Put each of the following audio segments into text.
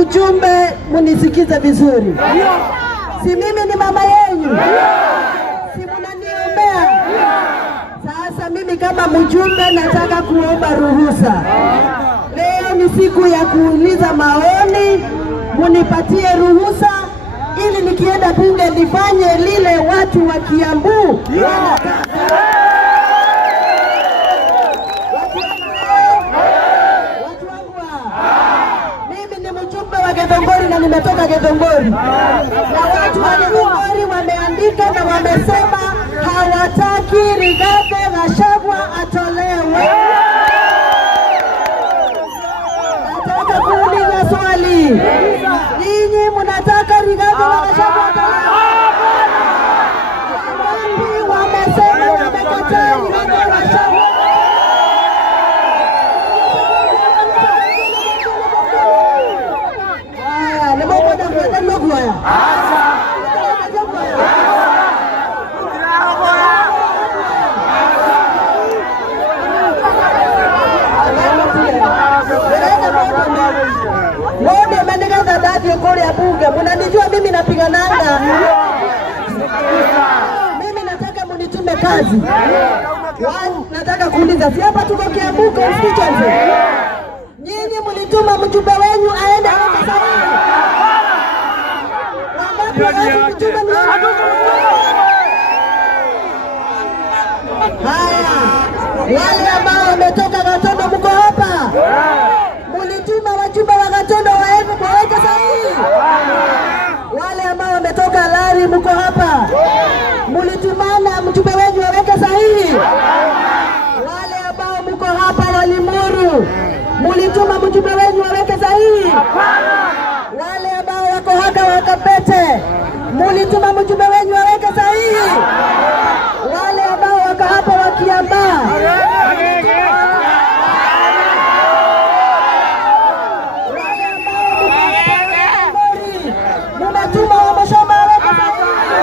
mjumbe, munisikize vizuri. Si mimi ni mama yenu? Si mnaniombea? Sasa mimi kama mjumbe nataka kuomba ruhusa. Leo ni siku ya kuuliza maoni, munipatie ruhusa ili nikienda bunge nifanye lile watu wa Kiambu Githongori na nimetoka Githongori, na watu wa Githongori wameandika na wamesema hawataki Rigathi Gachagua atolewe. Nataka kuuliza swali, ninyi mnataka Rigathi Gachagua atolewe? Wangapi wamesema wamekataa Rigathi Gachagua? Mnanijua mimi napigananga. Mimi nataka munitume kazi. Nataka kuuliza, si hapa tuko Kiambu constituency? Nyinyi mlituma mjumbe wenu aende hapa sasa. Haya, wale ambao wametoka Gatondo mko hapa? Mulituma wajumbe wa Gatondo waweke sahihi. Wale ambao wametoka Lari mko hapa? Mulitumana mjumbe wenu waweke sahihi. Wale ambao mko hapa wa Limuru, mulituma mjumbe wenu waweke sahihi. Wale ambao wako hapa wa Kabete, mulituma mjumbe wenu waweke sahihi. Wale ambao wako hapa wa Kiambaa, munatuma wameshamba waweke sahihi.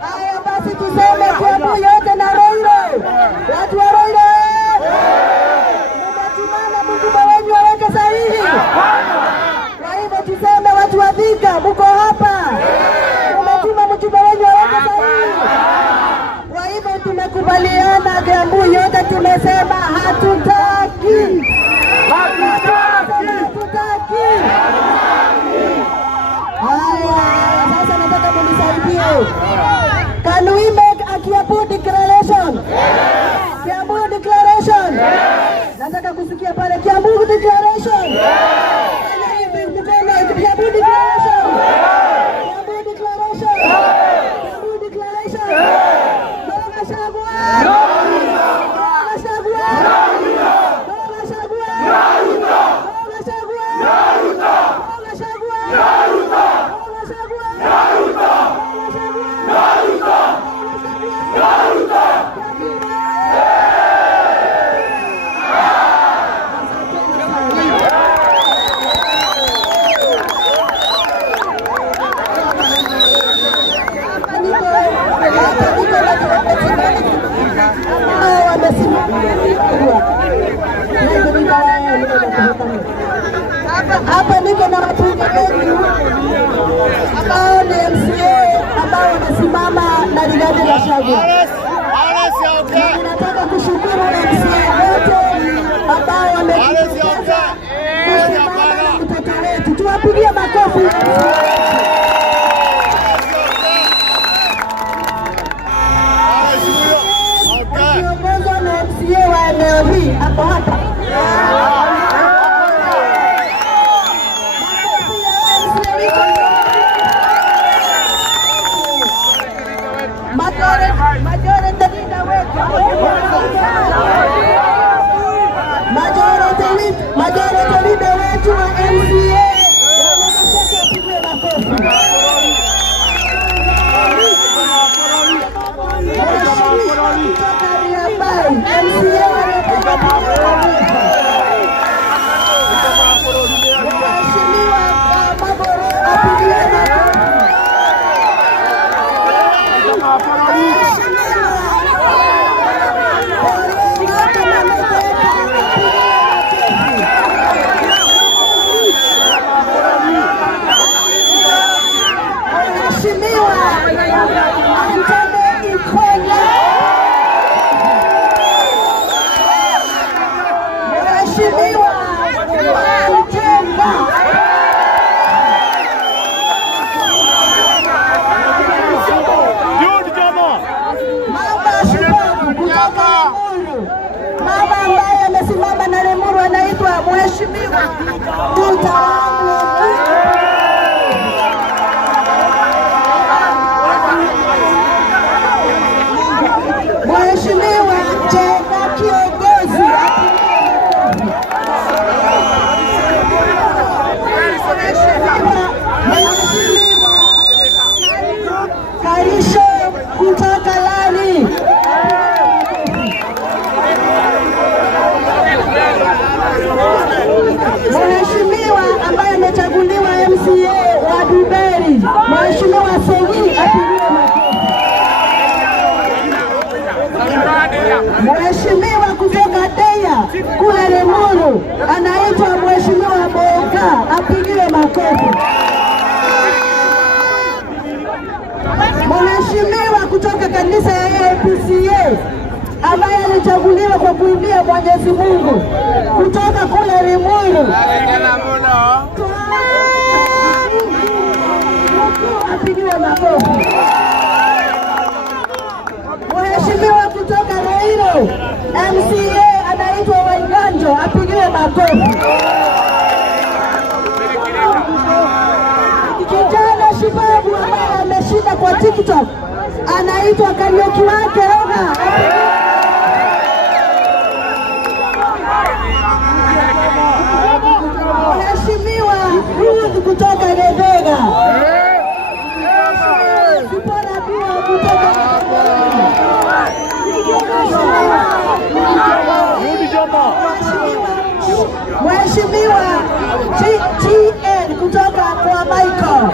Haya basi tuseme Kiambu yote na Roiro, watu wa Roiro, munatumana mjumbe wenu waweke sahihi. Kwa hivyo tuseme watu wa Thika mko hapa, umetuma mjumbe wenu waweke sahihi. Kwa hivyo tumekubaliana Kiambu yote, tumesema hatutaki. Haya, sasa nataka munisaidie. Can we make a Kiambu declaration? Kiambu declaration. Nataka kusikia pale Kiambu declaration. Kiambu declaration. Kiambu declaration. Kiambu declaration. Gachagua. Gachagua. Hapa niko na wabunge wengi ambao ni MCA ambao wamesimama na Rigathi Gachagua. Ninataka kushukuru MCA wote ambao wamejitokeza kusimama na mtoto wetu. Tuwapigie makofi. Akiongozwa na MCA wa eneo hii hapo hapa. Majority kule Limuru anaitwa Mheshimiwa Boka, apigiwe makofi. Mheshimiwa kutoka kanisa ya APCA ambaye alichaguliwa kwa kuimbia Mwenyezi Mungu kutoka kule Limuru apigiwe makofi. Mheshimiwa kutoka Roiro MCA anaitwa Waiganjo, apigiwe makofi. Kijana shibabu ambaye ameshinda kwa TikTok anaitwa Kariuki wake Roga. Mheshimiwa Ruth kutoka Gedega. Mheshimiwa GN kutoka kwa Michael.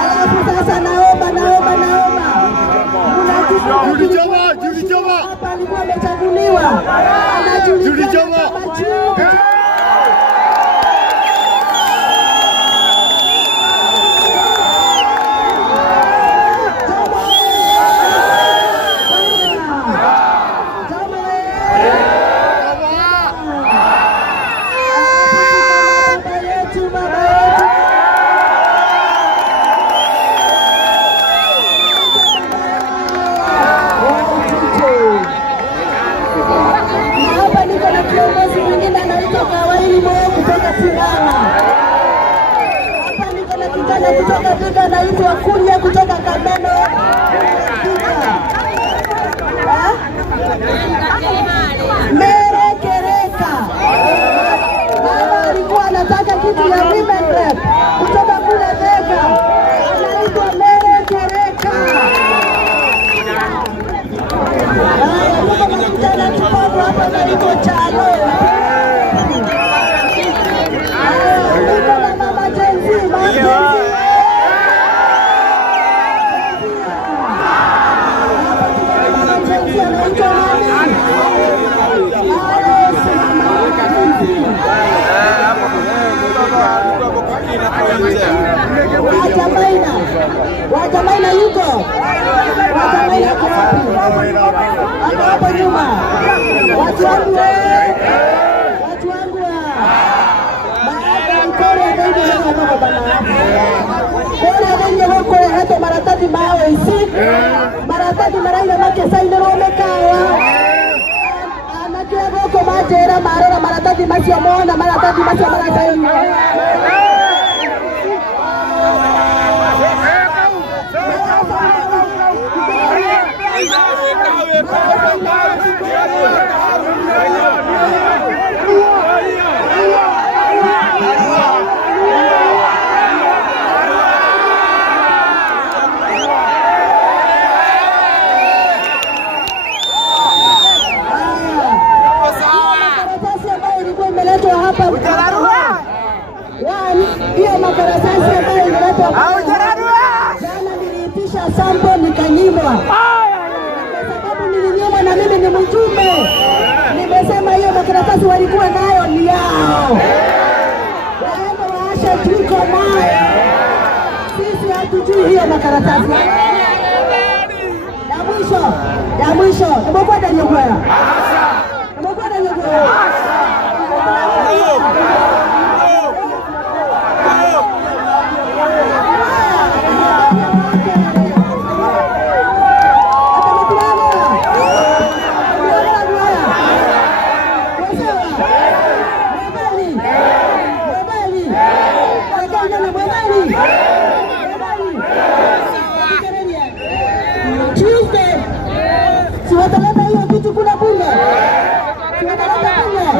Alafu sasa naomba hapa alikuwa amechaguliwa anajulikana kama kutoka Thika naitwa Kuria kutoka Kabeno. Merekereka mama alikuwa anataka kitu ya women rep kutoka kule Thika, anaitwa Merekereka. Kijana kipavu hapa naitwa Chalo. Mama Jenzi Wajamaina yuko Wajamaina hapo nyuma. Watu wangu Korea hato maratati mawe isi maratati maraina make sainero mekawa anakia goko majera marora maratati masi omona maratati masi omona sainero hiyo makaratasi ambayo imeletwa jana, niliitisha sample nikanyimwa kwa sababu nilinyimwa na mimi ni mjumbe. Nimesema hiyo makaratasi walikuwa nayo ni yao, waende waasha jiko nayo. Sisi hatujui hiyo makaratasi. Ya mwisho nimekwenda Nyegwea. Tuesday, si wataleta hiyo kitu kuna bunge, si wataleta bunge.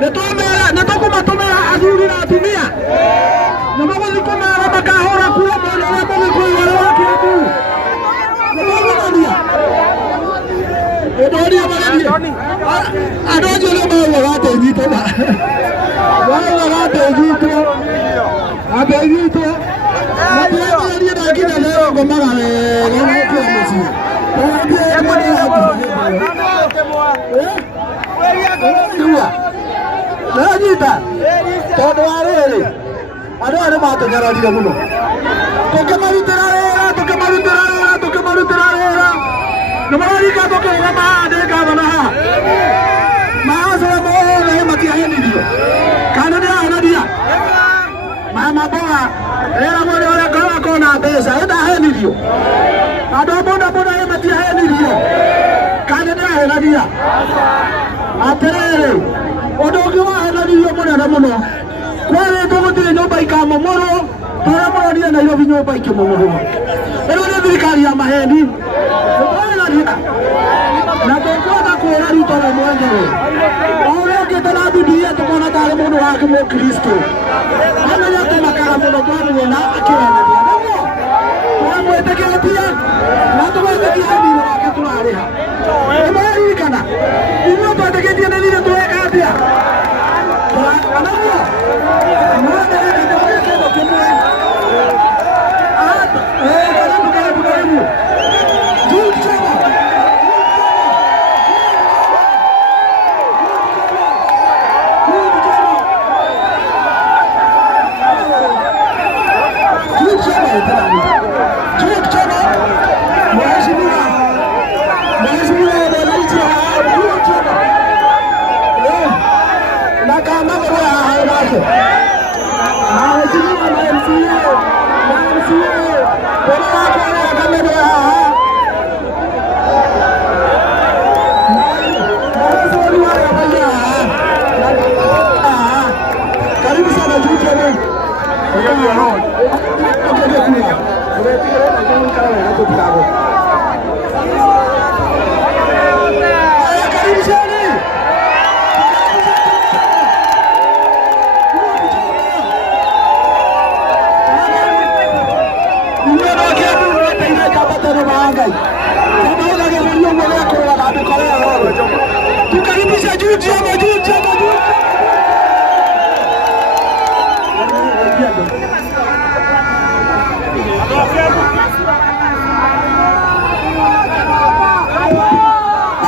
nĩtũkũmatũmĩra athuri na atumia na magũthiĩ kũmera makahũra kuo mwena ũrĩa mũgĩkũyũ ũrĩ wa Kiambu. Nĩmagũthania ũndũria magĩthiĩ andũ acio nĩ maugaga atĩ nyitũma maugaga atĩ nyitwo atĩ nyitwo matiagĩrĩrie na nginya leo ngomaga wega gũkua mũciĩ nanyita tondũ wa rĩrĩ andũ aya nĩmatũnyararire mũno tũkĩmarutĩra wĩra nĩmararika tũkĩrũgama haha ndĩ ngavana haha maacũra mothe matiahenirio kana nĩahenia mama mboga eragwo nĩ ũrĩa ngoragwo na mbeca ĩndahenirio andũ a bodaboda matiahenirio kana nĩahenagia atĩrĩrĩ ũndũ ũngĩ wahenanirio mũnene mũno kwarĩtwo gũtirĩ nyũmba ikamomorwo tũrĩa mũronire Nairobi nyũmba ikĩmomorwo ĩno nĩ thirikari ya maheni nĩtwahenagia na tũkwenda kwĩra Ruto we mwenyewe o ũrĩa ũngĩte na Bibilia tũkona tarĩ mũndũ wa Kĩmũkristo amenya tũmakaga mũno twamuona akĩhenagia nĩguo twamwĩtĩkĩtie na tũgwĩtĩkia thirĩ wake tũrarĩha nĩmwaririkana ithuĩ twetĩkĩtie nĩ thirĩ tweka atĩa naguo nĩwendete kĩndũ kĩmwe karibu sana tukaribisha juu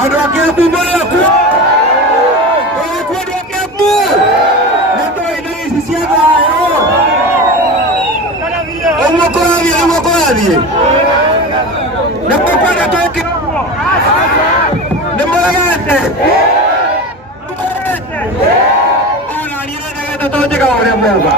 andũ a Kiambu moyakuo andũ a Kiambu nĩtũĩ ici cia thayũ ũguo kũrathiĩ nĩmũkwenda tũke nĩmũregete ona niĩ nĩndegete tũnjĩkaga ũrĩa mwauga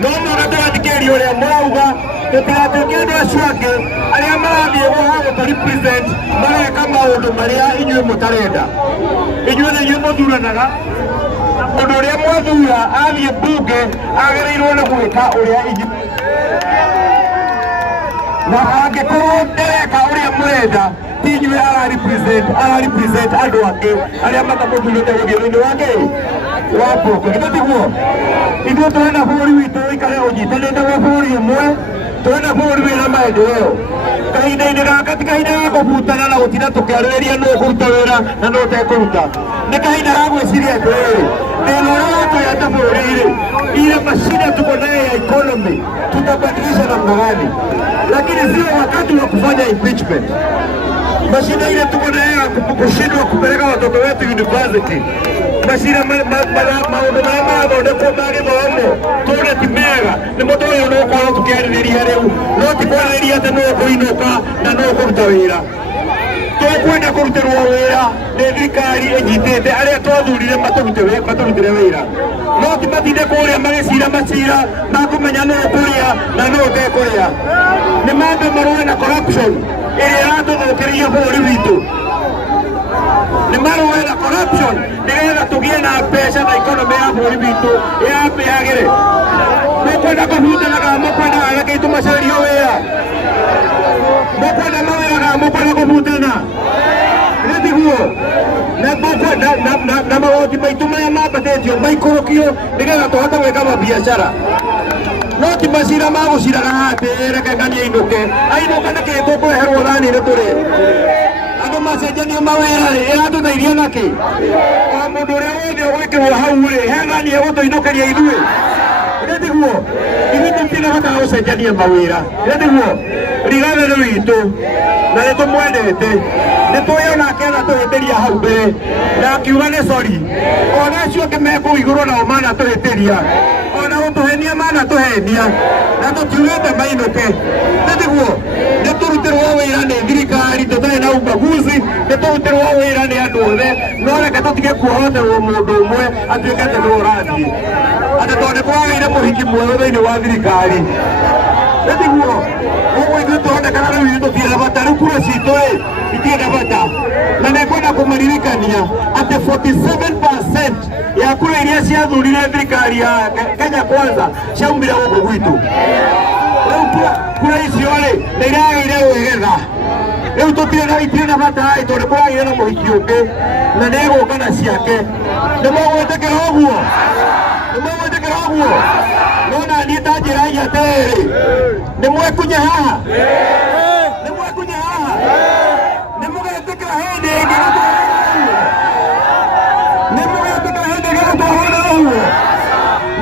no mũno tũgathikĩrĩria ũrĩa mwauga tũtigatuĩke andũ acio angĩ arĩa marathiĩ gũha represent mareka maũndũ marĩa inyuĩ mũtarenda inyuĩ nĩ inyuĩ mũthuranaga mũndũ ũrĩa mwathura athiĩ mbunge agĩrĩirwo nĩ gwĩka ũrĩa inyuĩ na angĩkorwo ndereka ũrĩa mũrenda ti inyuĩ ararepresent andũ angĩ arĩa matamũthurĩte rũgĩro-inĩ wake wa mbunge githĩ tiguo ithuĩ tũrenda bũrũri witũ ũikare ũnyitanĩte gwa bũrũri ũmwe tũrenda bũrũri wĩna maendeleo kahinda-inĩ gaka ti kahinda ga kũbutana na gũtinda tũkĩarĩrĩria nũ kũruta wĩra na nũ ũtekũruta nĩ kahinda ga gwĩciria atĩrĩrĩ thĩna ũrĩa watũyata bũrũri-rĩ ile mashida tuko nayo ya economy tutabadilisha namna gani lakini sio wakati wa kufanya impeachment mashida ile tuko nayo ya kushindwa kupeleka watoto wetu university mashida maũndũ marĩa marathondekwo ma gĩthomo tũrĩa ti mega nĩmo tũyũ no gũkorwo tũkĩarĩrĩria rĩu no ti kwarĩrĩria atĩ no kũinũka na no kũruta wĩra tũkwenda kũrutĩrwo wĩra nĩ thirikari ĩnyitĩte arĩa twathurire matũrutĩre wĩra no ti matinde kũrĩa magĩcira macira makũmenya no ũkũrĩa na no ũtekũrĩa nĩ mambe marũe na corruption ĩrĩa ĩratũthũkĩrĩria bũrũri witũ nĩ marũe na corruption nĩgetha tũgĩe na mbeca na economy ya bũrũri witũ yagĩre mũkwenda kũhutana kana mũkwenda areke tũmacario wĩra mũkwenda mawĩra kana mũkwenda kũhutana nĩ tiguo na na mawodi maitu maya mambatĩtio maikũrũkio nĩgetha tũhote gwĩka mabiacara no ti macira ma gũciraga atĩ reke nganie ainũka nĩkĩ tũkũreherwo thani-inĩ tũrĩ andũ macenjanio mawĩra-rĩ ĩratũteithia nakĩ o mũndũ ũrĩa wothe ũgwĩkĩrwo hau-rĩ he ngani egũtũinũkĩria ithuĩ nĩtiguo ithuĩ tũtinahotaga gũcenjania mawĩra nĩtiguo Rigathĩ nĩ witũ na nĩtũmwendete nĩtũĩ onake anatũhĩtĩria hau mbere na akiuga nĩ sori ona acio angĩ mekũu igũrũ nao manatũhĩtĩria ona gũtũhenia manatũhenia na tũtiugĩte mainũke nĩtiguo nĩtũrutĩrwo wĩra nĩ thirikari tũtarĩ na ubaguzi nĩtũrutĩrwo wĩra nĩ andũ othe no reke tũtige kuohoterwo mũndũ ũmwe atuĩke atĩ nĩwe ũrathiĩ atĩ tondũ nĩkwagĩire mũhiki mwerũ thĩinĩ wa thirikari nĩtiguo ũguo ithuĩ tũronekana rĩu ithuĩ tũtirĩ na bata rĩu kura citũ-ĩ itirĩ na bata na nĩngwenda kũmaririkania atĩ 47% ya kura iria ciathurire thirikari ya Kenya Kwanza ciaumire gũkũ gwitũ rĩu kura icio-rĩ nĩiragĩire gwĩgetha rĩu itirĩ na bata-ĩ tondũ nĩkũragĩire na mũhiki ũngĩ na nĩegũka na ciake nĩmũgwĩtĩkĩra ũguo nona niĩ ta njĩragia atĩrĩrĩ nĩmwekunye haha nĩmũgetĩkĩra hĩndĩ ĩngĩ gũtwarwo ũguo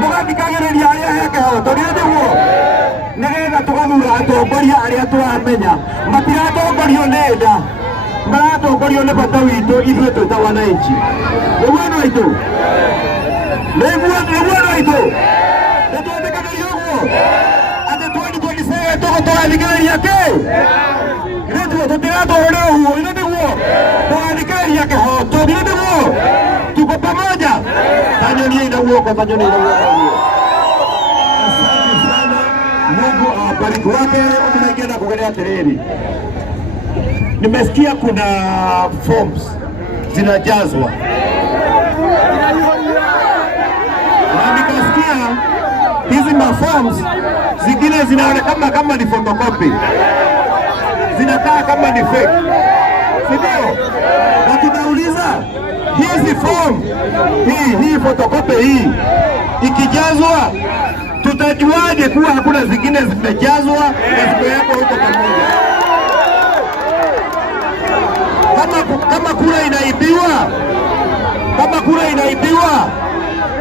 mũgathikagĩrĩria arĩa he kĩhoto nĩguo nĩgetha tũgathura atongoria arĩa tũramenya matiratongorio nĩ nda maratongorio nĩ bata witũ ithuĩ twĩ ta wananchi nĩguo andũ aitũ nĩtwetĩkagĩria ũguo atĩ 2027 tũgũtũgathikĩrĩria kĩ nĩtuo tũtiratũhũrĩ ũguo nĩguo tũgathikĩrĩria kĩhoto nĩguo tuko pamoja tanyonie na guoko asante sana Mungu awabariki wake mnaingia kugelea tereni nimesikia kuna forms zinajazwa nikasikia hizi maforms zingine zinaonekana kama ni photocopy zinakaa kama ni fake sindio na tunauliza hizi form hii photocopy hii ikijazwa tutajuaje kuwa hakuna zingine zimejazwa na zimewekwa huko pamoja kama kura inaibiwa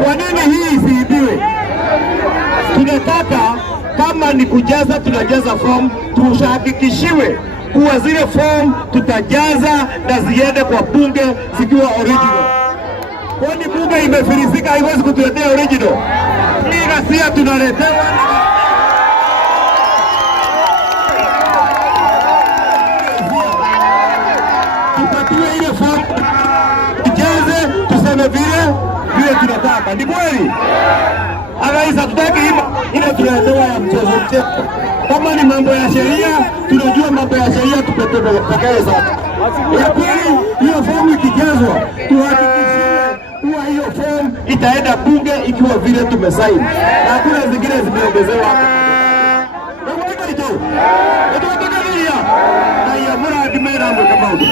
kwa nini hii isiibiwe? Tunataka kama ni kujaza tunajaza form, tushahakikishiwe kuwa zile form tutajaza na ziende kwa bunge zikiwa original. Kwani bunge imefilisika haiwezi kutuletea original. Hii ghasia tunaletewa tupatiwe ile form tujaze tuseme vile tunataka. Ni kweli? Anaisa tutaki ile tunaletewa ya mchezo. Kama ni mambo ya sheria, tunajua mambo ya sheria tupekee sana. Ya pili, hiyo fomu ikijazwa, tuhakikishe kuwa hiyo fomu itaenda bunge ikiwa vile tumesaini. Na hakuna zingine zimeongezewa hapo. Ndio hicho. Tunataka nini? Na ya mura adimera mbo kama huko.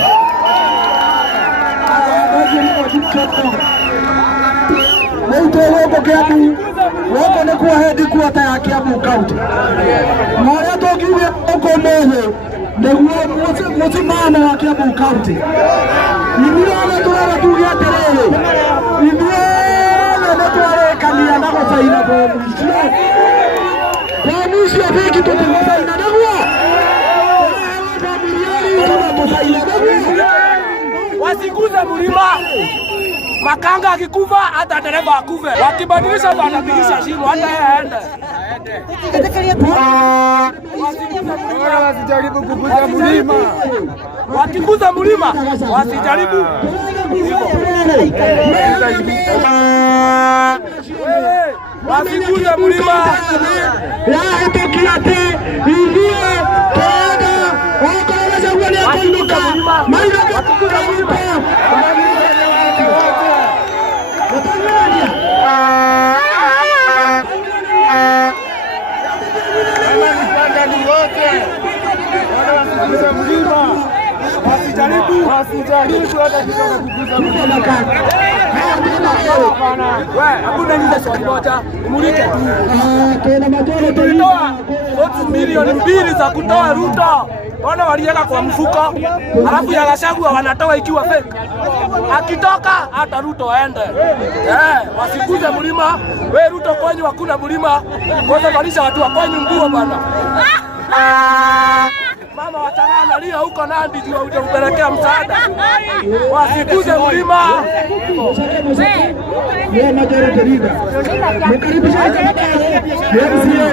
Woko Kiambu woko nĩ kuo headquarter ya Kiambu County na ũrĩa tũngiuga ũkũ mũthĩ nĩguo mũsimamo wa Kiambu County ithuothe tũrenda tuge atĩrĩrĩ ithuothe nĩtwarĩkania na gũcaina bomu icio bengi tũtigũcaina nĩguo familiari kama mũcaina nĩguo wasiguze mlima. Makanga akikufa hata dereva akufe. Wakibadilisha wanapigisha shimo hata aende. Wasijaribu kuguza mlima. Wakiguza mlima wasijaribu. Wasiguze mlima. Ya tokiate hivi toda wakaweza kuona kuinuka. Maana wakikuza mlima mlima wasijaribu hata kidogo kuguza Makanga. Hakuna nini swali moja, umulike tu. Tulitoa milioni 2 za kutoa Ruto. Wana walieka kwa mfuko, alafu ya Gachagua wanatoa ikiwa fake. Akitoka hata Ruto aende. Wasikuze mlima. We Ruto kwenyu hakuna mlima. Kwanza valisha watu wa kwenyu nguo bana. Mama watana analia huko Nandi ndio utampelekea msaada. Wasikuze mlima. Yeye majority leader. Mkaribisha yeye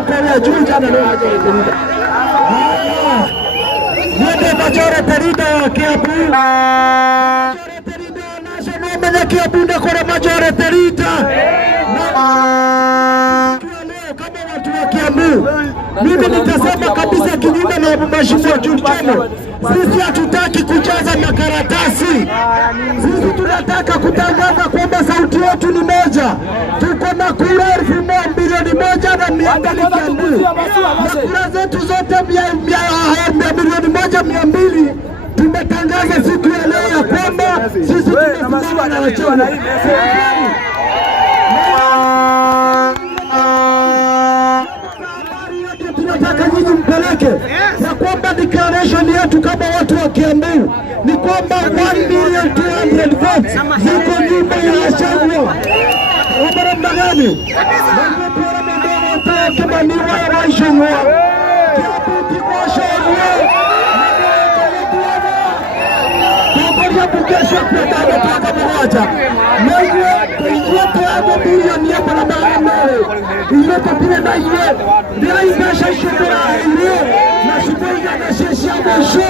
kwa juu jana leo majority leader. Yeye majority leader Kiambu. Majority leader national mwenye Kiambu ndio kwa majority leader. Kama watu wa Kiambu, mimi nitasema kabisa kinyume na mheshimiwa Chano. Sisi hatutaki kujaza makaratasi. Sisi tunataka kutangaza kwamba sauti yetu ni moja. Tuko na kura 1,200,000 Kiambu. Na kura zetu zote milioni 1,200,000 tumetangaza siku ya leo ya kwamba sisi tunasimama na Chano. Tunataka nyinyi mpeleke na kwamba declaration yetu kama watu wa Kiambu ni kwamba 1,200,000 votes ziko nyuma ya Gachagua. Wabara mdagani kama ni wa waishungwa Kiambu kwa Gachagua kwa bukesho kwa tata mmoja na hiyo kwa bilioni ya barabara hiyo tapile na hiyo ndio imesha shukura hiyo na shukrani na shesha mwisho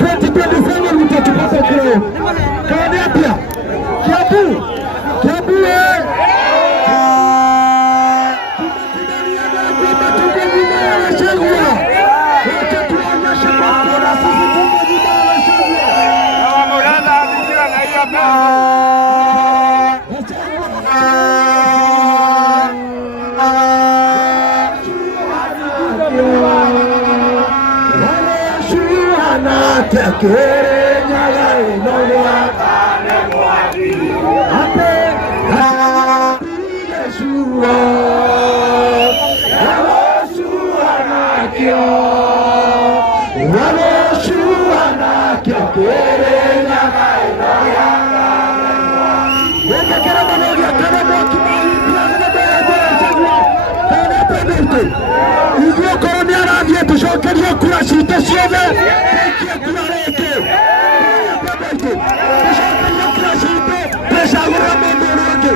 2025 mtatupata kile kaona pia Kiambu tushokerio kura citå ciothe kura rĩngĩ tushokerio kura citũ twĩcagũrĩre mũndũ ũrĩa ũngĩ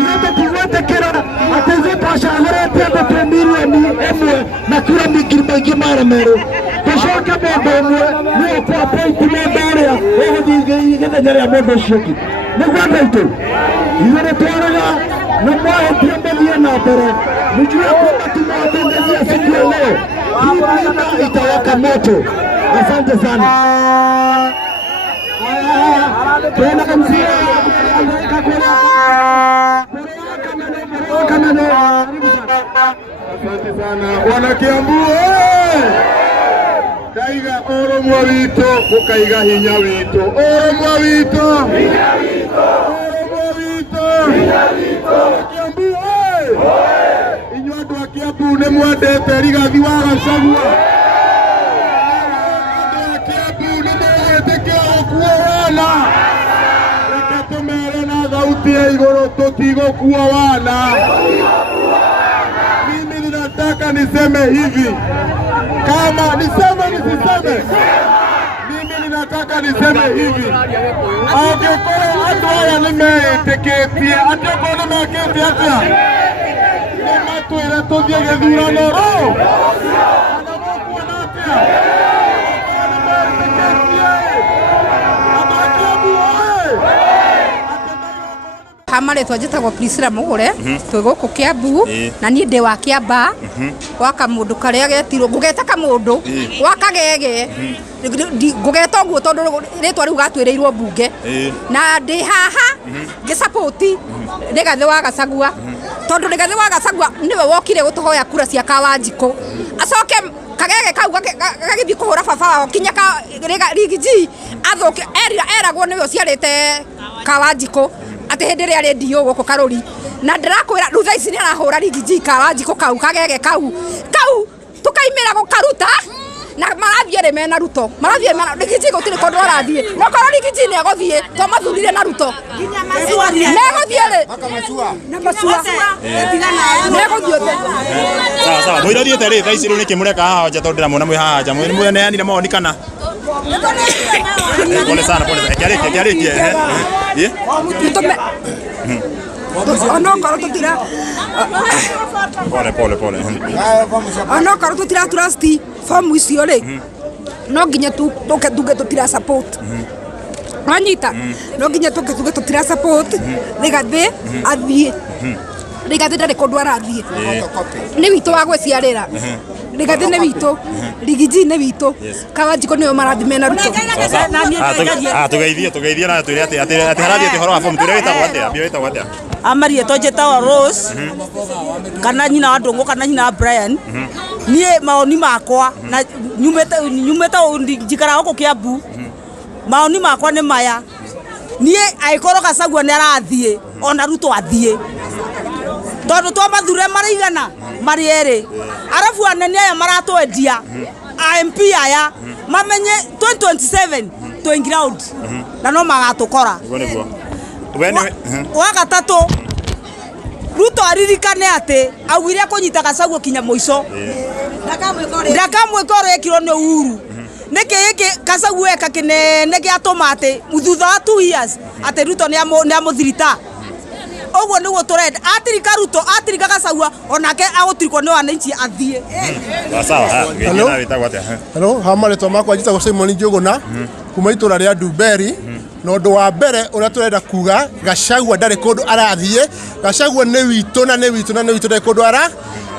ithuĩ tũtigwĩtĩkĩra atĩ ithuĩ twacagũrĩte andũ 1,000,000 na kura maingĩ mara merũ tũcoke mũndũ ũmwe nĩwe twapointi mũndũ ũrĩa ũgũthiĩ gĩthenya rĩa mũndũ ũcio ũngĩ nĩguo andũ aitũ ithuĩ nĩtwaraga nĩ mwahĩtia mũthiĩ na mbere mjue kwamba tunawatangazia siku ya leo hii itawaka moto. Asante sana. Tena kamsia asante sana wana Kiambu kaiga Oromo witũ mukaiga hinya witũ Oromo witũ hinya witũ Oromo witũ hinya witũ Kiambu inyuĩ andũ a Kiambu nĩ mwendete Rigathi wa Gachagua andũ a Kiambu nĩ mwendete gũkuo wana reke tũmere na thauti ya igũrũ tũtigũkuo wana. Mimi ninataka niseme hivi, kama niseme nisiseme, mimi ninataka niseme hivi, angĩkorwo andũ aya nĩmetĩkĩtie atĩ okorwo nĩmekĩte atĩa nĩmatwĩre tũthiĩ gĩthurano rũu na mũkuona atĩa Hamarĩtwo njĩtagwo Priscilla Mũgũre twĩ gũkũ Kiambu na niĩ ndĩ wa Kĩamba gwaka mũndũ karĩa getirwo ngũgeta kamũndũ gwakagege ngũgeta ũguo tondũ rĩtwa rĩu gatwĩrĩirwo mbunge na ndĩ haha ngĩsapoti Rigathi wa Gachagua tondũ Rigathi wa Gachagua nĩwe wokire gũtũhoya kura cia Kawanjikũ acoke kagege kau gagithi kuhura baba wao kinya ka rigiji athoke eragwo niwe ciarite Kawanjiko ati hindi ria ri ndio guku karuri na ndirakwira rutha ici ni arahura rigiji Kawanjiko kau kagege kau tukaimira gukaruta na marathie re mena ruto marathie mena rigiji gutire kondu arathie no korwo rigiji ne gothie to mathurire na ruto kinya macua ne gothie re na macua ne gothie sawa muirathie ri tha ici ru niki mureka haha nja tondu ndamona mwi haha nja mwe neanire moni kana pole sana kiariki ono karo tutira pole ono karo tutira trusty form icio ri no nginya tuke tutira support anyita no nginya tuke tutira support rigathi athie rigathi ndari kondu arathie ni witu wa gwiciarira rigathi ni witu rigiji ni witu Kawanjiko niyo marathi mena ruto tugeithie na twire ati harathie ati horo wa form twire witagwo atia bio witagwo atia Amarie tojetawa Rose kana nyina wa Ndungu kana nyina wa Brian nie maoni makwa na nyumeta njikara huko Kiambu maoni makwa ni maya nie aikoro Gachagua ni arathie ona Ruto athie tondu twa mathure marigana mari eri arafu anene aya maratwendia MP aya mamenye 2027 to ground na no magatukora wagatatu Ruto aririkane ate awire kunyita Gachagua kinya muico ndakamwikoro ekiro ni Uhuru niki Gachagua eka kinene gia tomate muthutha wa 2 years ate Ruto ni amuthirita ogwo niguo turenda atirika Ruto atirika Gachagua onake agutirikwo ni wananchi athie sawa hello hamaretwa makwa njitagwo Simon Njuguna kuma itura ria Ndumberi no ndo wa mbere uria turenda kuga Gachagua ndari kundu arathie Gachagua ni witu na ni witu ndari kundu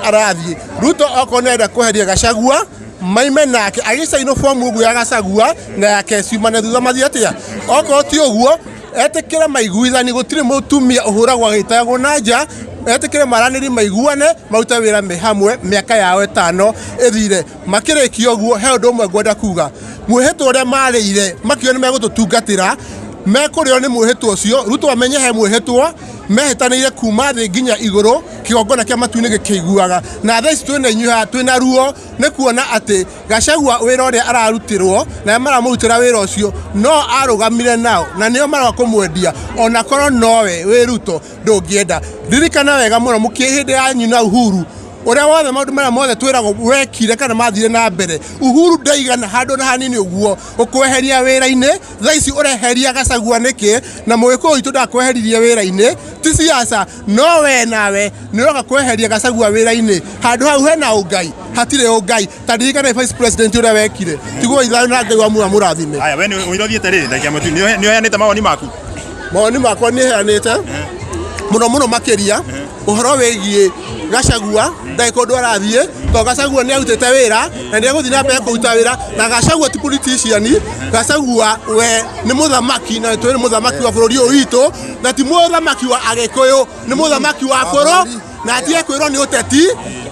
arathie Ruto okonenda kuheria Gachagua maime nake agicaino form ugu ya Gachagua na yake ciumane thutha mathia atia oko ti uguo etekera maiguithani gutire mutumia uhuragwa gitagwo na nja etekere maraniri maiguane mauta wira me hamwe miaka yao 5 ethire makirikio guo he undu umwe ngwenda kuga muheto uria marire makio ni megututungatira mekurio ni muheto ucio Ruto amenye he muheto mehetanire kuma thi nginya iguru kigongona kia matuini gikiguaga na thaici twina inyuha twina ruo ni kuona ati Gachagua wira uria ararutirwo na maramurutira wira ucio no arugamire nao na nio mara kumwendia ona korwo nowe wi Ruto ndungienda ririkana wega muno mukihinde yanyu na Uhuru uria wothe maundu mara mothe twiragwo wekire kana mathire na mbere Uhuru ndaigana handu na hanini uguo ukweheria wira-ini thaici ureheria Gachagua niki na mwiko itu ndakweheririe wira-ini ti siasa no we nawe niroga kweheria Gachagua wira-ini handu hau hena ungai hatire ungai tadirikana vice president uria wekire tiguo ithano na ngai wa murathime aya we ni uirothie ri ndakia matu ni heanite mawoni makwa ni heanite muno makiria uhoro wigie Gachagua ndai kondu arathie to Gachagua ni arutite wira na ni aguthi na mbere kuruta wira na Gachagua ti politician Gachagua we ni muthamaki na twe ni muthamaki wa bururi witu na ti muthamaki wa Agikuyu ni muthamaki wa buru na atie kwirwo ni uteti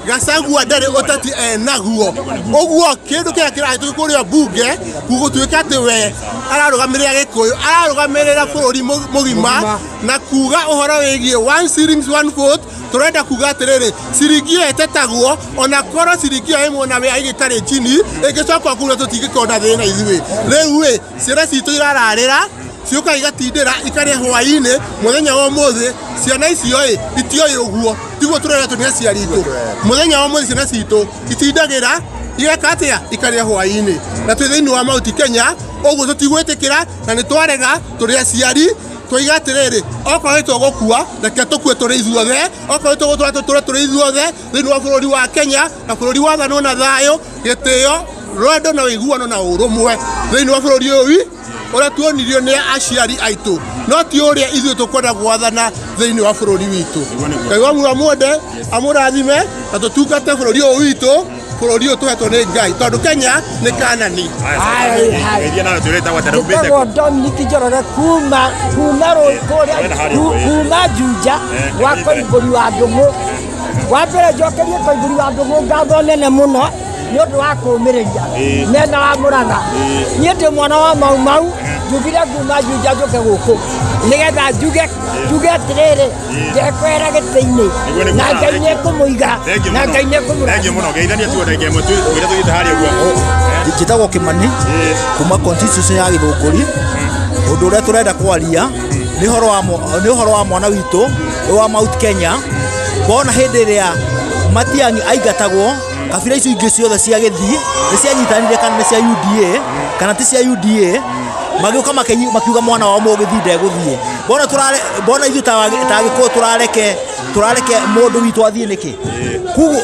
Gachagua ndari uteti naguo uguo kindu kia kiraitu kuria bunge gugutuika ati we ararugamirira Gikuyu ararugamirira bururi mugima na kuga uhoro wigie one shillings one vote turenda kuga atiriri ciringi etetagwo ona korwo ciringi imwe na we igitari chini igicoka kuga tutigikona thina ithui riu we ciana citu irararira ciuka igatindira ikaria hwaini muthenya wa muthi ciana icio itioi uguo tiguo turenda tunia ciari itu muthenya wa muthi ciana citu itindagira igakatia ikaria hwaini na twi thiini wa Mount Kenya uguo tutigwitikira na ni twarega turia ciari twigatiriri okorwo twagukua reke tukue turi ithuothe okorwo twagutwara turi ithuothe thiini wa bururi wa Kenya na bururi wa thano na thayo gitio rwendo na wiguano na urumwe thiini wa bururi uyu uria tuonirio ni aciari aitu no ti uria ithuĩ tukwenda gwathana thiini wa bururi witu ngai wa muamwende amurathime na tutungate bururi uyu witu bururi uyu tuhetwo ni Ngai tondu Kenya ni Kanani Ndetagwo Dominic Njoroge kuma Juja wa Koimburi wa Ndungu wa mbere njokerie Koimburi wa Ndungu ngatho nene muno nĩ ũndũ wa kũũmĩrĩria mena wa Mũratha. Niĩ ndĩ mwana wa Mau Mau, njugire kuma Juja njũke gũkũ nĩgetha njuge atĩrĩrĩ, ndekwera gĩtĩ-inĩ na Ngai nĩekũmũiga na Ngai nĩekũmũrathima. Njĩtagwo Kĩmani kuma constitution ya Gĩthũngũri. Ũndũ ũrĩa tũrenda kwaria nĩ ũhoro wa mwana witũ wa Mount Kenya. Bona hĩndĩ ĩrĩa Matiang'i aingatagwo, kabira icio ingĩ ciothe cia Gĩthii nĩ cianyitanire kana nĩ cia UDA kana ti cia UDA, magĩũka makiuga mwana wao Mũgĩthii ndegũthiĩ. Bona ithuĩ ta Gĩkũyũ tũrareke mũndũ witũ athiĩ nĩkĩ? Koguo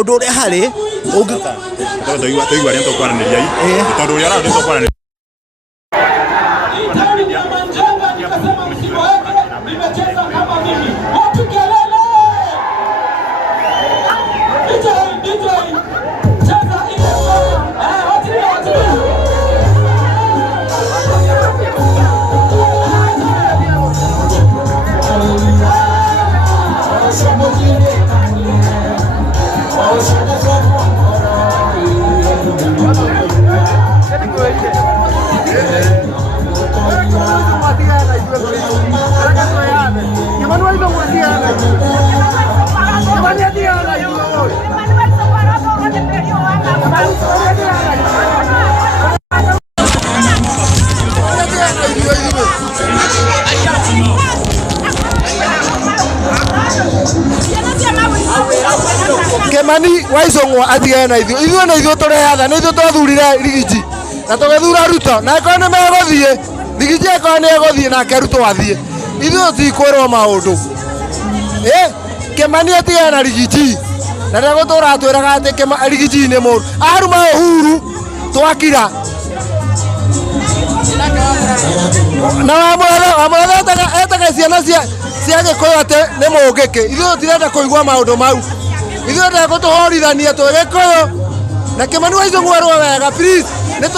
ũndũ ũrĩa harĩ Kĩmani wa Icũng'wa atigane na ithuĩ na ithuĩ tũrehatha, nĩ ithuĩ twathurire Rigiji na tũgĩthura Ruto, na ĩkorwo nĩ megũthiĩ Rigiji, ĩkorwo nĩ egũthiĩ nake Ruto athiĩ, ithuĩ tũtikwĩrwo maũndũ. Kĩmani atigane na Rigiji na ndegũtũra atwĩraga atĩ Rigiji nĩ mũru, aruma Uhuru twakira na Wamũratha etaga ciana cia Gĩkũyũ atĩ nĩ mũngĩkĩ. Ithuĩ tũtirenda kũigua maũndũ mau, ithuĩ ndegũtũhorithania twĩ Gĩkũyũ na Kĩmani wa Icũng'wa arwo wega, please nĩ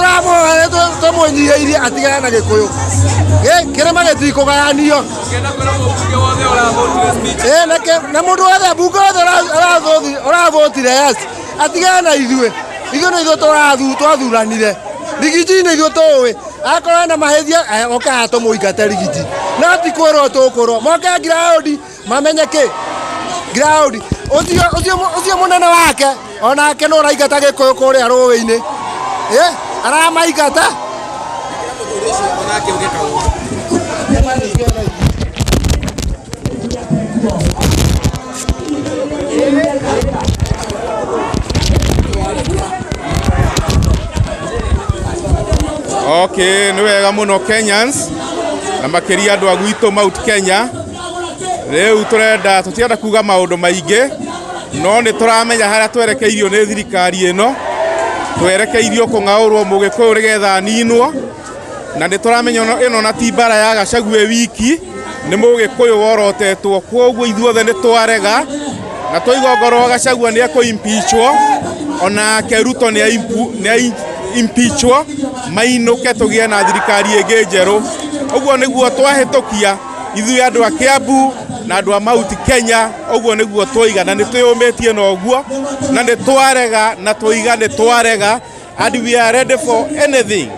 tũmũnyihĩirie atigane na Gĩkũyũ. Kĩrĩma gĩtikũgayanio na mũndũ wothe mbunge wothe ũravotire yes atigane na ithuĩ na ithuĩ twathuranire. Rigiji nĩ ithuĩ tũĩ, akorwo na mahĩtia oke haha tũmũingate Rigiji, no ti kwĩrwo tũkũrwo, moke ground mamenye kĩ ground. Ũcio mũnene wake onake nĩ ũraingata Gĩkũyũ kũrĩa rũĩ-inĩ, aramaingata. Okay, nĩ wega mũno Kenyans na makĩria andũ a gwitũ Mount Kenya. Rĩu tũtirenda kuga maũndũ maingĩ, no nĩ tũramenya harĩa twerekeirio nĩ thirikari ĩno. Twerekeirio kũng'aũrwo Mũgĩkũyũ nĩgetha aninwo, na nĩ tũramenya ĩno na ti mbara ya Gachagua wiki, nĩ Mũgĩkũyũ worotetwo. Kwoguo ithuothe nĩ twarega na twaigua ngoro Gachagua nĩ ekũimpeachwo, onake Ruto nĩ impeachwo, mainũke tũgĩe na thirikari ĩngĩ njerũ. Ũguo nĩguo twahĩtũkia ithuĩ andũ a Kiambu na andũ a Mount Kenya, ũguo nĩguo twoiga na nĩ twĩyũmĩtie na ũguo, na nĩ twarega na twoiga nĩ twarega, and we are ready for anything.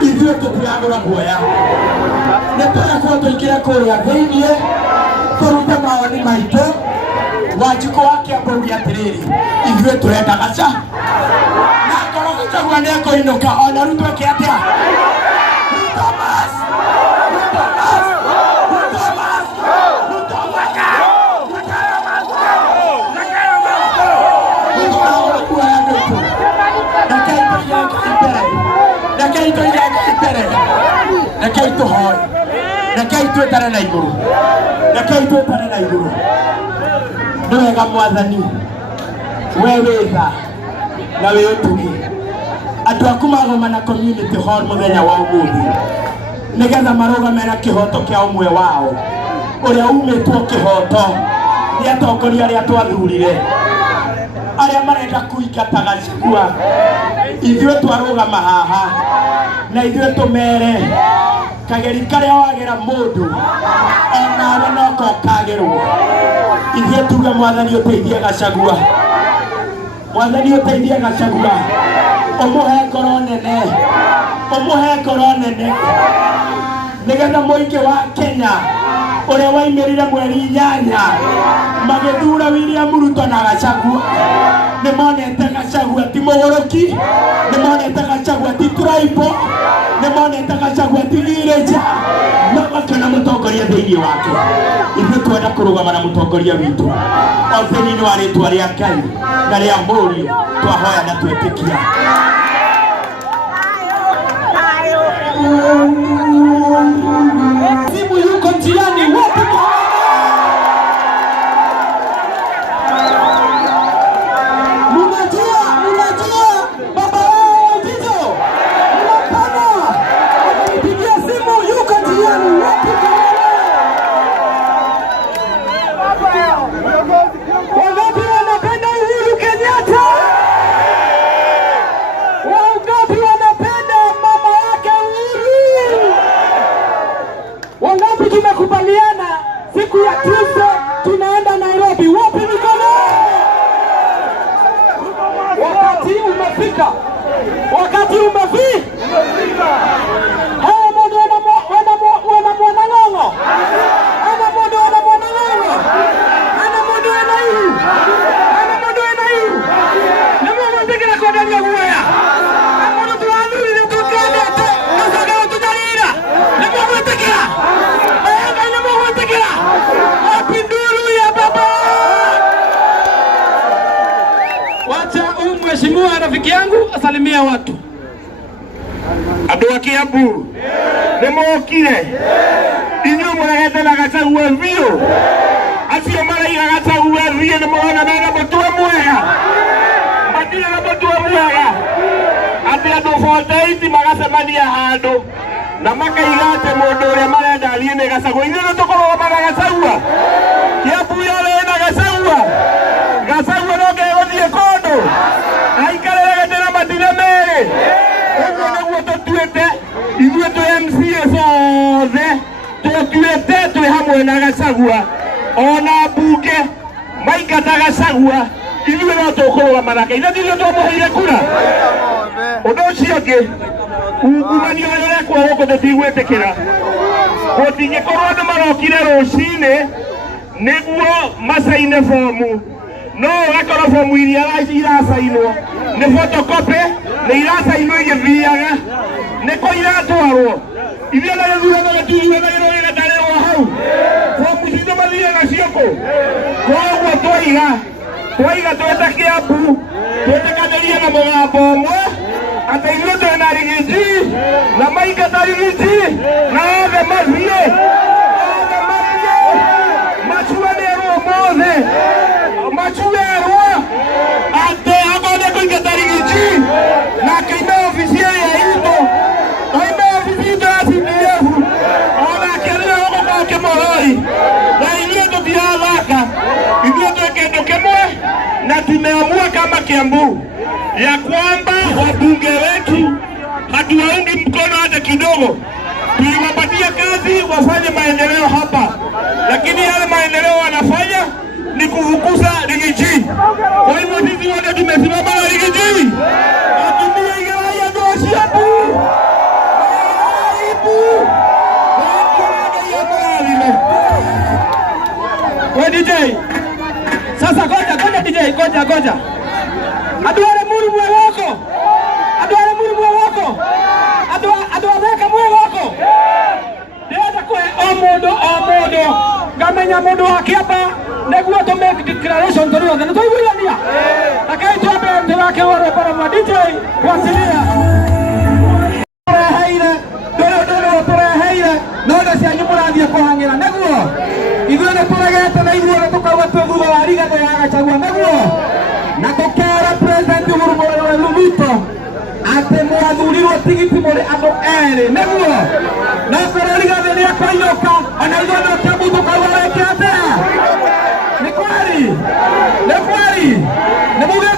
Ithuĩ tũtiragũra guoya, nĩ tũrekwo tũingĩre kũrĩa thĩiniĩ tũrute mawoni maitũ. Wanjikũ wa Kiambu auge atĩrĩrĩ, ithuĩ tũrenda Gacha na ngoro Gachagua nĩ ekũinũka, ona Ruto eke atĩa? Rekei tũhoe, rekei twĩtane na igũrũ, rekei twĩtane na igũrũ. Nĩ wega Mwathani, we wĩ tha na wĩ ũtugi, andũ aku magomana community hall mũthenya wa ũmũthĩ, nĩgetha marũgame na kĩhoto kĩa ũmwe wao ũrĩa umĩtwo kĩhoto nĩ atongoria arĩa twathurire. aria marenda kuingata Gachagua ithuĩ twarũgama haha na ithuĩ tũmere kageri karĩa wagera mũndũ onawe noko kagerwo. Ithuĩ tuge Mwathani ũteithie Gachagua, Mwathani ũteithie Gachagua, ũmũhe ngoro nene, ũmũhe ngoro nene nĩgetha mũingĩ wa Kenya ũrĩa waimĩrire mweri 8 magĩthura William Ruto na Gachagua nĩmonete Gachagua ti mũgũrũki, nĩmonete Gachagua ti tribal, nĩmonete Gachagua ti village, no makĩona mũtongoria thĩinĩ wake. Ithuĩ twenda kũrũgama na mũtongoria witũ o thĩinĩ wa rĩtwa rĩa Ngai na rĩa Mũriũ twahoya na twĩtĩkia. Simu yuko njiani, wapi munajua baba wao Jijo mnapana amenipigia simu, yuko njiani, wapi wangapi wanapenda Uhuru Kenyatta? Wangapi wanapenda mama yake Uhuru? Wangapi tumekubaliana siku ya Tuesday tunaenda Nairobi? Wapi mikono? Wakati umefika, wakati umefika. Haya modo wana mwana ng'ong'o, ana modo wana mwana ng'ong'o, ana modo wana hiu, ana modo wana hiu. Nemo mwatekera kwa ndani ya guaya, amodo tuanduri ni tukende ate, kasaga ututarira. Nemo mwatekera, mayanga nemo mwatekera, apinduru ya baba. Wacha mheshimiwa rafiki yangu asalimia watu. Andũ a Kiambu nĩmokire, inyuĩ mũregete na Gachagua biũ, acio maraiga Gachagua thiĩ nĩmũrona mena mũtwe mwega, matirĩ na mũtwe mwega, atĩ andũ 48 magacemania handũ na makaiga atĩ mũndũ ũrĩa marenda thiĩ nĩ Gachagua. Ithuĩ nĩtũkũrũgama na Gachagua, Kiambu yothe na Gachagua, Gachagua no gegũthiĩ kũndũ aikarĩre na matina merĩ. Ũguo nĩguo tũtuĩte ithuĩ twĩ MCA othe, tũtuĩte twĩ hamwe na Gachagua, ona mbunge maingata Gachagua ithuĩ no tũkũrũgama nake. Ithuĩ ithuĩ twamũheire kura. Ũndũ ũcio ũngĩ, ungumania ũrĩa ũrekwo gũkũ tũtigwĩtĩkĩra. Gũtingĩkorwo andũ marokire rũcinĩ nĩguo macaine bomu, no ũgakora bomu iria iracainwo nĩ photocopy, nĩ iracainwo igĩthiaga, nĩko iratwarwo. Ithuĩ na gĩthurano gĩtithuranagĩrwo gĩgatarĩrwo hau, bomu citũ mathiaga cioko. Koguo twaiga twĩta Kiambu, twĩtĩkanĩrie na mũgambo ũmwe atĩ ithuĩ twĩna rigiji na maingata rigiji na othe mathiĩ, macuanĩrwo mothe, macuerwo atĩ akorwo kũingata rigiji na kaime obici ĩrĩa itũ, kaime obici itũ ya CDF, onake rĩrĩa gũgũkorwo kĩmorori na ithuĩ tũtirathaka. Ithuĩ twĩ kĩndũ kĩmwe na tumeamua kama Kiambu ya kwamba wabunge wetu hatuwaungi mkono hata kidogo. Tuliwapatia kazi wafanye maendeleo hapa, lakini yale maendeleo wanafanya ni kufukuza Rigiji. Kwa hivyo sisi wote tumesimama na Rigiji. Atumie igawaya ndio Kiambu. Kwa DJ. Sasa ngoja DJ, ngoja. Aduare muri mwe wako. Aduare muri mwe wako. Aduare mwe wako. Ndio kwa omodo. Gamenya mundu wake hapa nĩguo to make declaration to ruothe nĩtwaiguithania. Akai twambe mtu wake wore para mwa DJ kwasilia. Tureheire nondo cianyu mũrathiĩ kũhang'ĩra nĩguo. Ithuĩ nĩtũregete na ithuĩ tũkauga twĩ thutha wa rigatho ya Gachagua nĩguo. Na tũkera President Uhuru Muigai Ruto atĩ mwathurirwo tigiti mũrĩ andũ erĩ nĩguo. Na korwo rigatho nĩakũinũka ona ithuĩ no Kiambu tũkauga weke atĩa. Nĩ kweli. Nĩ muge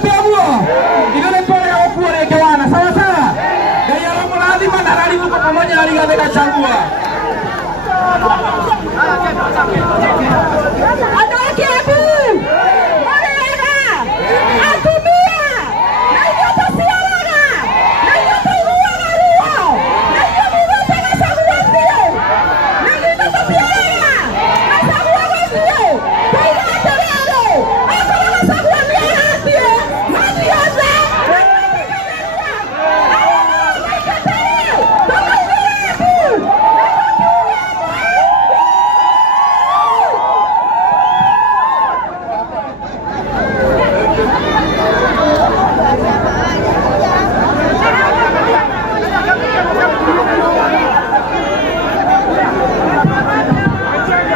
Rigathi Gachagua.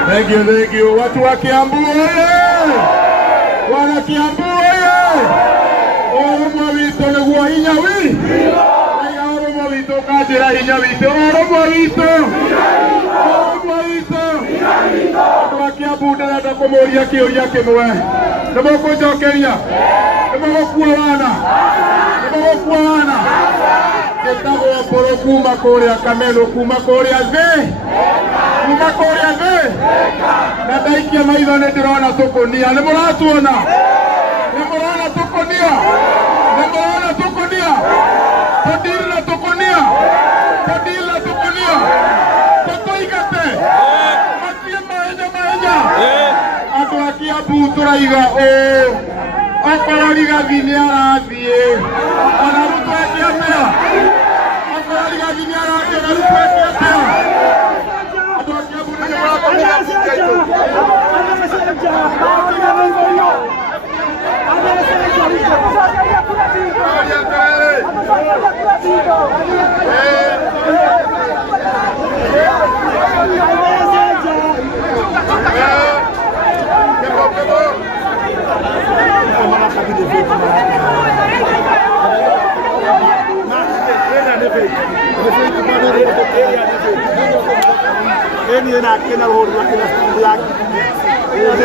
Thank you. Watu wa Kiambu oye! Wana Kiambu oye! Oromo wito niguo hinya wi! Aya oromo wito kajira hinya wito! Oromo wito! Oromo wito! Watu wa Kiambu ndarenda kumuria kiuria kimwe. Nimukunjokeria. Nimugukua wana. Nimugukua wana. Gitagwo mburu kuma kuria Kameno kuma kuria thi. Kuma kuria thi. Na ndaikia maitho nĩ ndĩrona tũkũnia. Nĩ mũratuona? Nĩ mũrona tũkũnia? Nĩ mũrona tũkũnia? Tũndiri na tũkũnia? Tũndiri na tũkũnia? Tũtũigate? Matie mahenya? Andũ a Kiambu tũraiga ũũ. Okorwo Rigathi nĩ arathiĩ. Ona Ruto akĩambia. Okorwo Rigathi nĩ arathiĩ na Ruto akĩambia. Ini nak kena urut, kena sebelah. Ini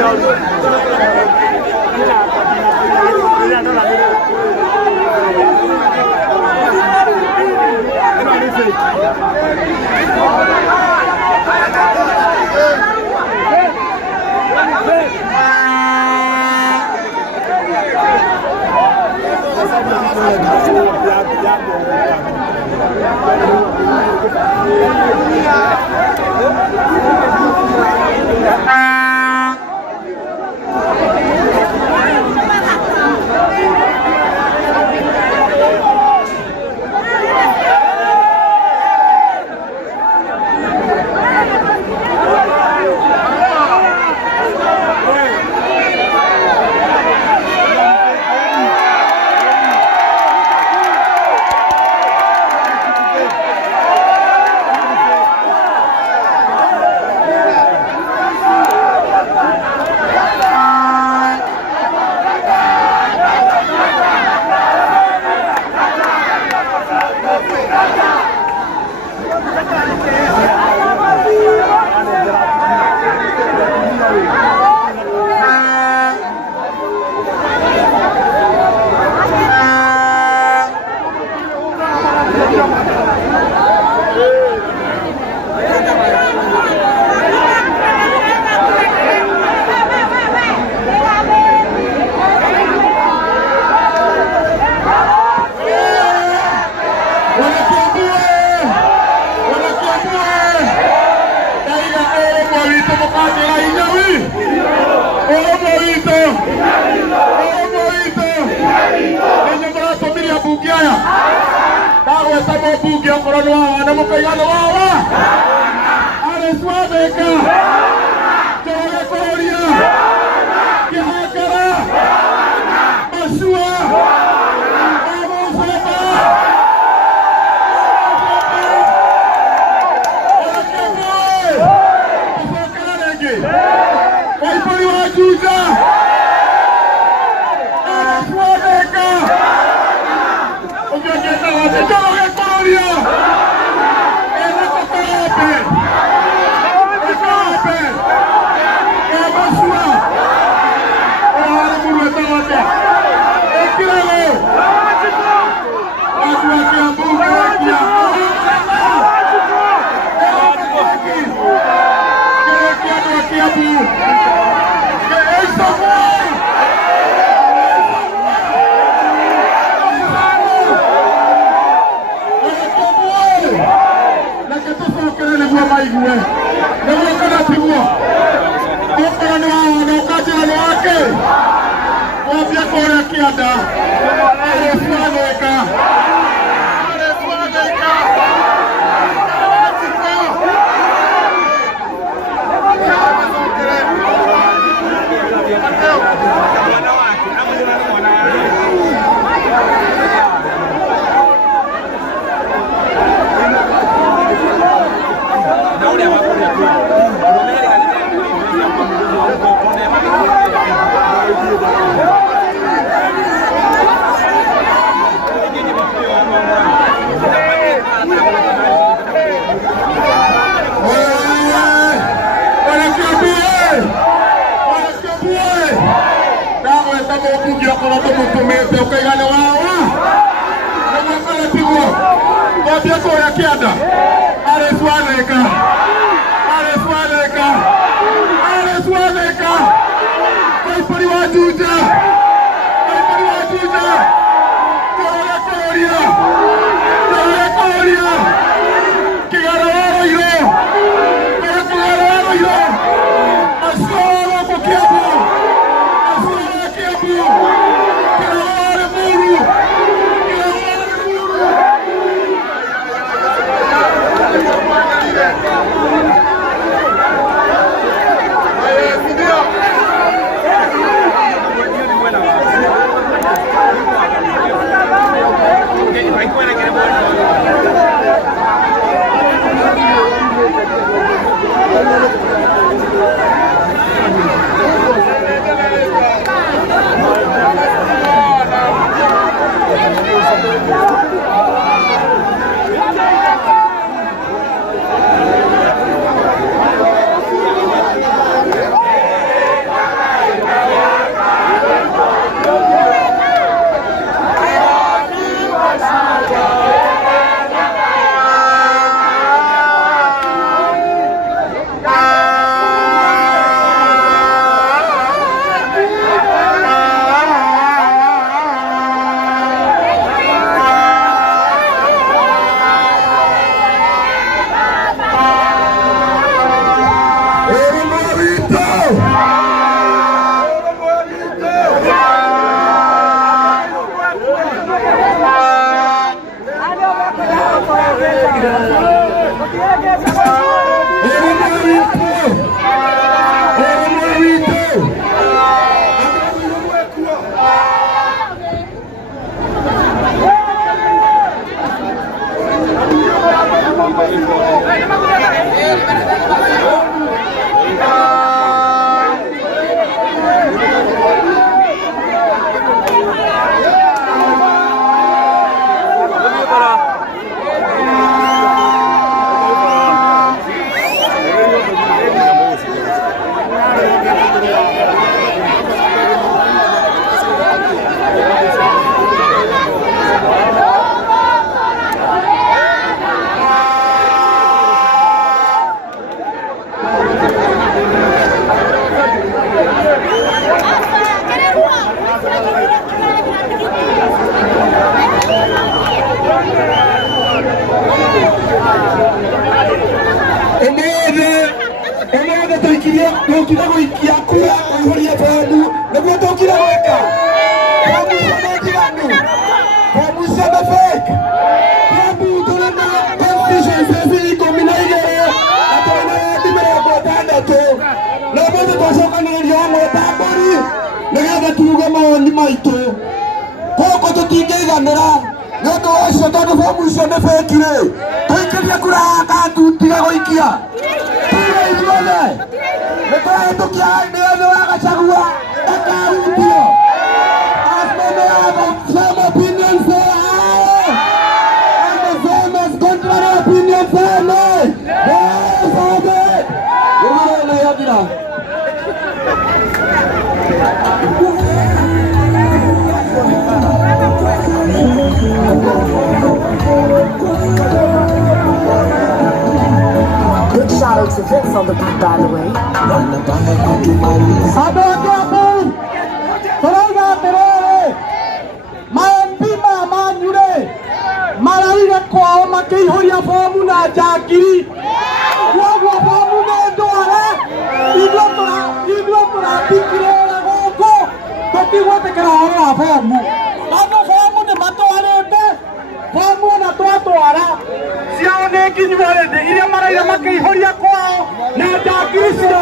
Open! wake wambia kore kianda areswaneka Big shout out to Vince on the beat, by the way. Maraiga kwao makihoria bomu na njangiri kwoguo bomu nĩ ndware ithuĩ tũrathikire gũkũ twarora bomu bado bomu ni matwarete bomu na twatwara cione nginyore ndi iria maraira makihoria kwao na ndakiricio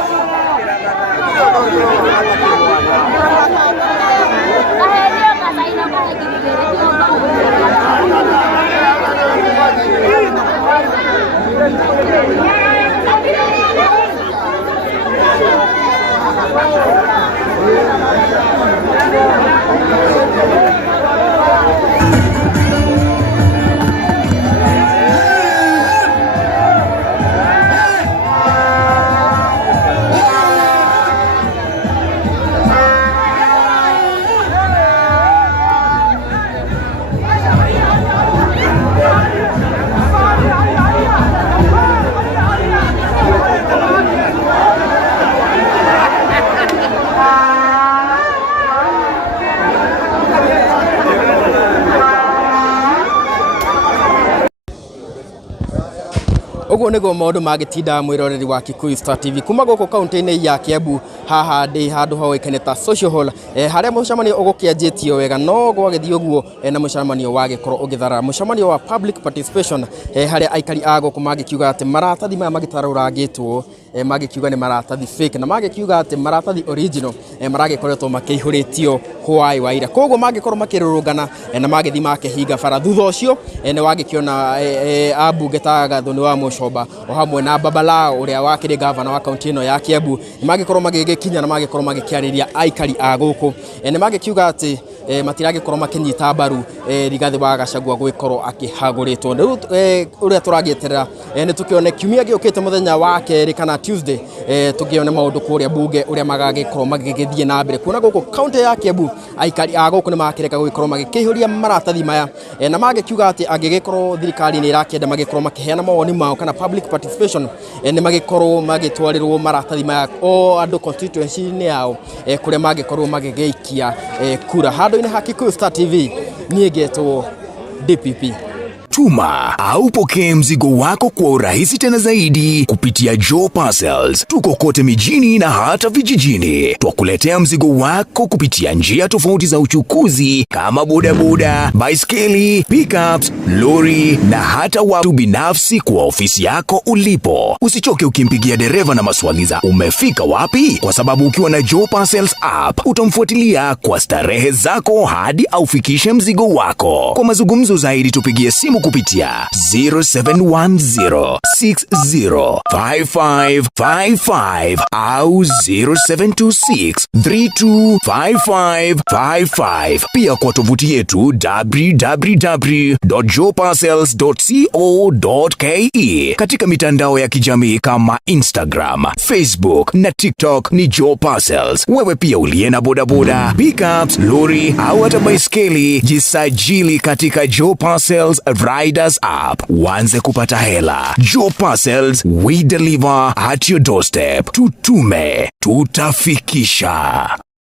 Uguo niguo maundu magitinda mwiroreri wa Kikuyu Star TV kuma guku kaunti-ini ya Kiambu haha ndi handu hoikane ta social hall haria mucamanio ugukianjitio wega no gwagithii uguo na mucamanio wagikorwo ugithara mucamanio wa public participation haria aikari ago kumagikiuga ati maratathi maya magitarurangitwo magikiuga ni maratathi fake na magikiuga ati maratathi original maragikoretwo makihuritio hwai waira koguo magikorwo makirurungana na magithii makihinga bara thutha ucio ni wagikiona abunge ta Gathoni wa Mucoba o hamwe na Babalao uria wakiri governor wa kaunti ino ya Kiambu magikorwo magigikinya na magikorwo magikiariria aikari a guku ni magikiuga ati matiragikorwo makinyita mbaru Rigathi wa Gachagua gwikorwo akihaguritwo riu uria turagieterera ni tukione kiumia giukite muthenya wa keri kana Tuesday tukione maundu kuria bunge uria magagikorwo magigithie na mbere kuona guku kaunti ya Kiambu aikari a guku ni makireka gwikorwo magikihuria maratathi maya na magikiuga ati angigikorwo thirikari ni irakienda magikorwo makiheana mawoni mao kana public participation ni magikorwo magitwarirwo maratathi maya o andu constituency ni yao kuria magikorwo magigeikia kura handu-ini ha Kikuyu Star TV niĩ ngetwo DPP. Tuma au pokee mzigo wako kwa urahisi tena zaidi kupitia Joe Parcels. Tuko kote mijini na hata vijijini. Twakuletea mzigo wako kupitia njia tofauti za uchukuzi kama bodaboda, baiskeli, pickups, lori na hata watu binafsi kwa ofisi yako ulipo. Usichoke ukimpigia dereva na maswali za umefika wapi, kwa sababu ukiwa na Joe Parcels app utamfuatilia kwa starehe zako hadi aufikishe mzigo wako. Kwa mazungumzo zaidi tupigie simu kupitia 0710605555 au 0726325555. Pia kwa tovuti yetu www.joeparcels.co.ke. Katika mitandao ya kijamii kama Instagram, Facebook na TikTok ni Joe Parcels. Wewe pia uliye na bodaboda, pickups, lori au hata baiskeli, jisajili katika Joe Parcels Riders app. Uanze kupata hela. Joe Parcels, we deliver at your doorstep. Tutume, tutafikisha.